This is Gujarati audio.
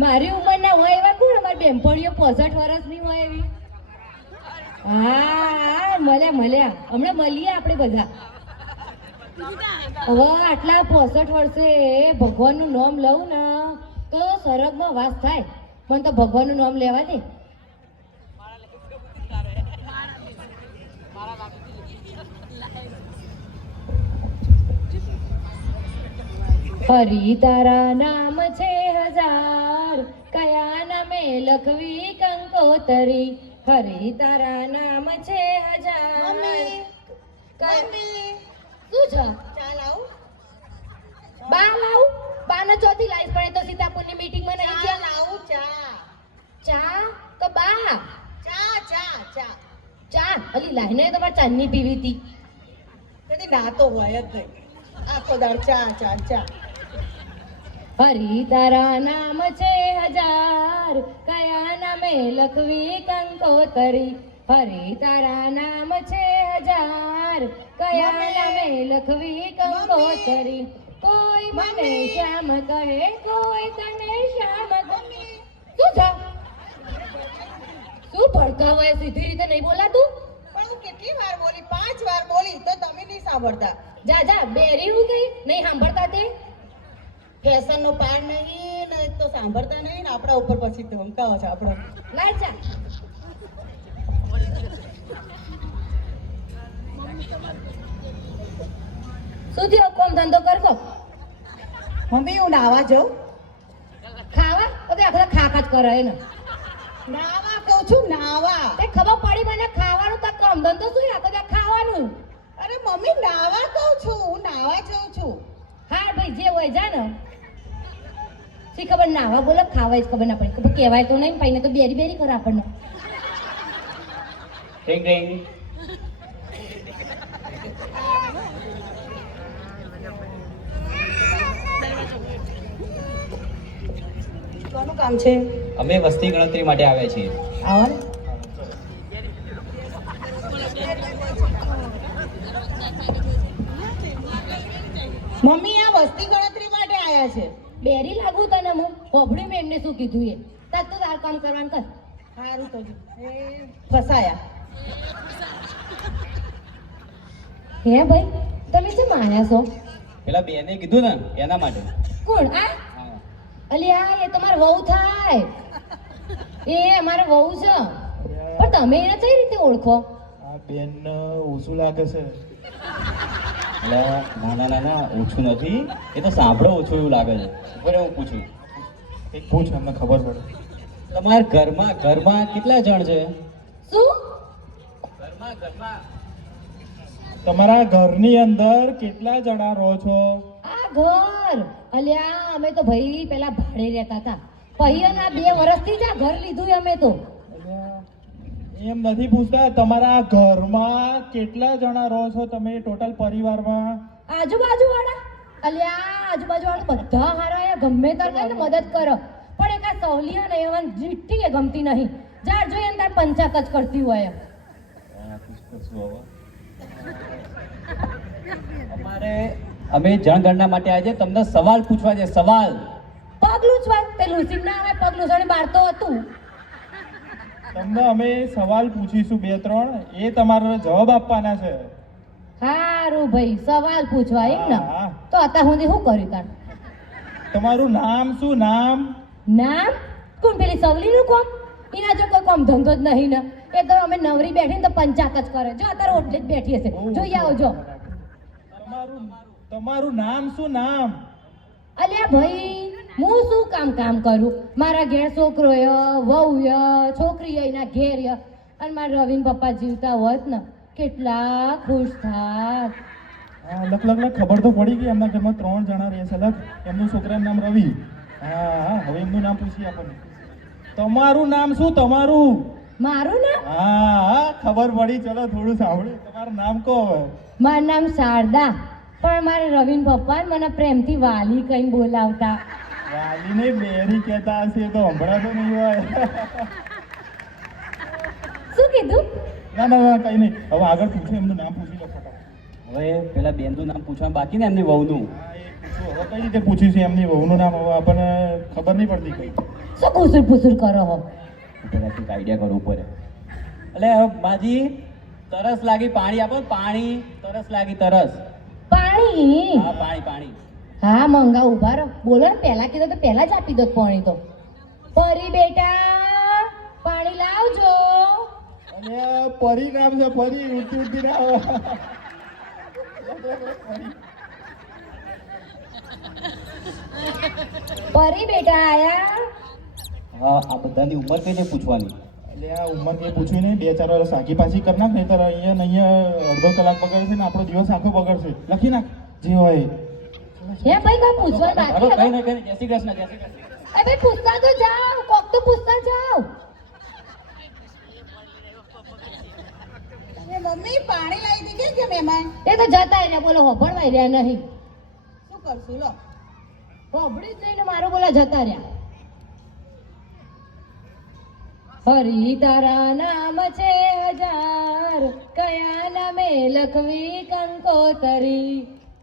મારી ઉંમરના હોય એવા કોણ? અમારી બેનપણીઓ પોસઠ વર્ષની હોય એવી. હા, મળ્યા મળ્યા. હમણાં મળીએ આપણે બધા. હવે આટલા પોસઠ વર્ષે ભગવાનનું નામ લઉં ને, તો સરગમાં વાસ થાય. મને તો ભગવાનનું નામ લેવા દે. હરી તારા નામ લખવી કંકોતરી. હરે તારા નામ છે હજાર. શું છે? ચાલ આવું. બા લાવું બાને ચોથી લાઈસ પડે તો સીતાપુરની મીટિંગમાં નહીં ચા છે લાવું ચા. ચા? તો બા. ચા ચા ચા. ચા? અલી લાઈને મારે ચાંદની પીવી હતી. કદી નાતો હોય જ નહીં. આખો દાળ ચા ચા ચા. હરી તારા નામ છે હજાર કયા નામે લખવી કંકોતરી? હરી તારા નામ છે હજાર કયા. નામે લખવી કંકોતરી? કોઈ મને શ્યામ કહે કોઈ તને શ્યામ મમ્મી! શું છે શું ભડકાવે સીધી રીતે નહીં બોલાતું પણ હું કેટલી વાર બોલી? પાંચ વાર બોલી તો તમે નહીં સાંભળતા. જા જા બેરી હું ગઈ. નહીં સાંભળતા તે? ફેશન નો પાર નહીં ને તો સાંભળતા નહીં ને આપણા ઉપર પછી ધમકાવો છે આપણો. લાય ચા શું થયું? કોમ ધંધો કરશો? મમ્મી હું નાવા જાઉં. ખાવા? તો આખા ખા ખા જ કરે એને નાવા કહું છું નાવા. તે ખબર પડી મને ખાવાનું તો કોમ ધંધો શું આખો ખાવાનું. અરે મમ્મી નાવા કહું છું હું નાવા જાઉં છું. હા ભાઈ જે હોય જા ને શી ખબર ના હવે બોલો ખાવાય જ ખબર ના પડે. ખબર કહેવાય તો નહીં ભાઈને તો બેરી બેરી કરે આપણને. કોનું કામ છે? અમે વસ્તી ગણતરી માટે આવ્યા છીએ. આવો ને મમ્મી આ વસ્તી ગણતરી માટે આયા છે બેરી લાગુ હોભળી મેં એમને શું કીધું એ? તાર તો તાર કામ કરવાનું કર. સારું તો એ ફસાયા. હે ભાઈ તમે શું માન્યા છો? પેલા બેને કીધું ને એના માટે. કોણ? આ? અલી આ એ તમાર વહુ થાય. એ અમારે વહુ છે. પણ તમે એને કઈ રીતે ઓળખો? આ બેન ઓછું લાગે છે. એટલે નાના નાના ઓછું નથી એ તો સાંભળો ઓછું એવું લાગે છે. બરાબર હું પૂછું? પૂછ અમને ખબર પડે. તમારા ઘરમાં ઘરમાં કેટલા જણ છે? શું? ઘરમાં ઘરમાં. તમારા ઘરની અંદર કેટલા જણા રહો છો? આ ઘર! અલ્યા અમે તો ભાઈ પેલા ભાડે રહેતા હતા. પછી ના બે વર્ષથી જ આ ઘર લીધું અમે તો. એમ નથી પૂછતા તમારા ઘરમાં કેટલા જણા રહો છો તમે ટોટલ પરિવારમાં? આજુબાજુ વાળા અલ્યા આજુબાજુ વાળા બધા હારા એ ગમે તાર કઈ મદદ કરો. પણ એક આ સવલિયા અને એવન જીઠી એ ગમતી નહીં. જાર જોઈએ ને તાર પંચાક જ કરતી હોય. છું. અમારે અમે જનગણના માટે આજે તમને સવાલ પૂછવા છે. સવાલ. પગલું જ પેલું સિમના ના આવે પગલું સણી બાર તો હતું. તમને અમે સવાલ પૂછીશું બે ત્રણ. એ તમારો જવાબ આપવાના છે. હારું ભાઈ સવાલ પૂછવા એમ ને. તો અત્યાર સુધી શું કર્યું તાર? તમારું નામ શું નામ? નામ? કોણ પેલી સવલી નું કોમ? એના જો કોઈ કોમ ધંધો જ નહીં ને. એ તો અમે નવરી બેઠી તો પંચાક જ કરે. જો અત્યારે ઓટલે જ બેઠી હશે. જોઈ આવો જો. તમારું તમારું નામ શું નામ? અલ્યા ભાઈ હું શું કામ કામ કરું? મારા ઘેર છોકરો વહુ છોકરી એના ઘેર ય. અને મારા રવિન પપ્પા જીવતા હોત ને કેટલા ખુશ થાત. લખ લખ લખ ખબર તો પડી ગઈ એમના ઘરમાં ત્રણ જણા રહે છે. લખ એમનું છોકરાનું નામ રવિ. હા હવે એમનું નામ પૂછીએ આપણને. તમારું નામ શું? તમારું? મારું નામ? હા હા ખબર પડી. ચલો થોડું સાંભળ્યું તમારું નામ કહો હવે. મારું નામ શારદા. પણ મારે રવિન પપ્પા મને પ્રેમથી વાલી કઈ બોલાવતા. વાલીને બેરી કહેતા હશે તો. સંભળાતો નહીં હોય. શું કીધું? ના ના ના કઈ નહીં. હવે આગળ પૂછે એમનું નામ પૂછી લો ફટાફટ. હવે પેલા બેનનું નામ પૂછવા બાકી ને એમની વહુનું? હા એ પૂછો. હવે કઈ રીતે પૂછ્યું છે એમની વહુનું નામ? હવે આપણને ખબર નહીં પડતી કઈ. શું કુસુર પુસુર કરો હો? પેલા કંઈક આઈડિયા કરવું પડે. એટલે બાજી તરસ લાગી પાણી આપો પાણી તરસ લાગી તરસ. પાણી? હા પાણી પાણી. હા મંગા ઊભા રહો. બોલો ને પહેલા કીધું તો પહેલા જ આપી દો પાણી તો. પરી બેટા. અને પરી નામ છે ફરી ઉઠી ઉઠી ના પરી બેટા આયા? હા આ બધાની ઉંમર કઈ પૂછવાની. એટલે આ ઉંમર કઈ પૂછવી નહીં બે ચાર વાર આગી પાછી કરી નાખ નહીં અહીંયા ને અહીંયા અડધો કલાક બગડશે ને આપણો દિવસ આખો બગડશે. લખી નાખ. જે હોય. હે ભાઈ કઈ પૂછવા બાકી કઈ નહીં કઈ જય શ્રી કૃષ્ણ જય શ્રી કૃષ્ણ. અરે ભાઈ પૂછતા તો જાઓ કોક તો પૂછતા જાઓ અને મમ્મી પાણી લાવી દીધી કે મહેમાન એ તો જતા રહ્યા. બોલો હોભળવાય રહ્યા નહીં. શું કરશું? લો. હોભળી જ નહીં ને મારું બોલા જતા રહ્યા. હરી તારા નામ છે હજાર. કયા નામે લખવી કંકોતરી.